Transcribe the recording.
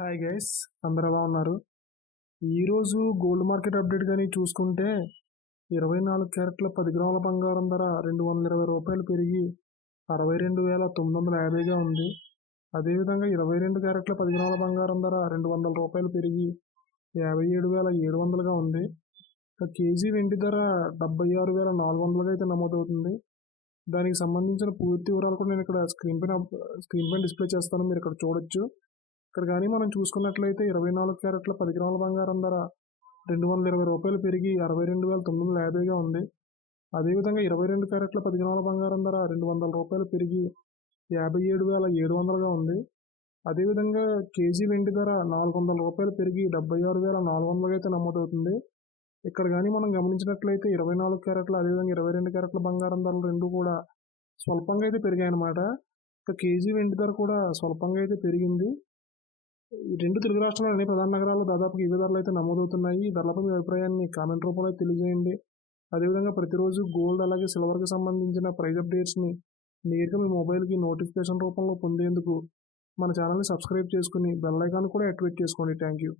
Hi guys, అందరు ఎలా ఉన్నారు? ఈరోజు గోల్డ్ మార్కెట్ అప్డేట్ కానీ చూసుకుంటే 24 క్యారెట్ల 10 గ్రాముల బంగారం ధర ₹220 పెరిగి 62,950గా ఉంది. అదేవిధంగా 22 క్యారెట్ల 10 గ్రాముల బంగారం ధర ₹200 పెరిగి 57,700గా ఉంది. కేజీ వెండి ధర 76,400గా అయితే నమోదవుతుంది. దానికి సంబంధించిన పూర్తి వివరాలు కూడా నేను ఇక్కడ స్క్రీన్ పైన డిస్ప్లే చేస్తాను, మీరు ఇక్కడ చూడొచ్చు. ఇక్కడ కానీ మనం చూసుకున్నట్లయితే 24 క్యారెట్ల 10 గ్రాముల బంగారం ధర ₹220 పెరిగి 62,950గా ఉంది. అదేవిధంగా 22 క్యారెట్ల 10 గ్రాముల బంగారం ధర ₹200 పెరిగి 57,700గా ఉంది. అదేవిధంగా కేజీ వెండి ధర ₹400 పెరిగి 76,400గా అయితే నమోదవుతుంది. ఇక్కడ కానీ మనం గమనించినట్లయితే 24 క్యారెట్ల అదేవిధంగా 22 క్యారెట్ల బంగారం ధరలు రెండు కూడా స్వల్పంగా అయితే పెరిగాయి అన్నమాట. ఇక కేజీ వెండి ధర కూడా స్వల్పంగా అయితే పెరిగింది. ఈ రెండు తెలుగు రాష్ట్రాల అన్ని ప్రధాన నగరాల్లో దాదాపుగా ఇవే ధరలు అయితే నమోదవుతున్నాయి. ఈ ధరలపై మీ అభిప్రాయాన్ని కామెంట్ రూపంలో తెలియజేయండి. అదేవిధంగా ప్రతిరోజు గోల్డ్ అలాగే సిల్వర్కి సంబంధించిన ప్రైస్ అప్డేట్స్ని నేరుగా మీ మొబైల్కి నోటిఫికేషన్ రూపంలో పొందేందుకు మన ఛానల్ని సబ్స్క్రైబ్ చేసుకుని బెల్ ఐకాన్ కూడా యాక్టివేట్ చేసుకోండి. Thank you.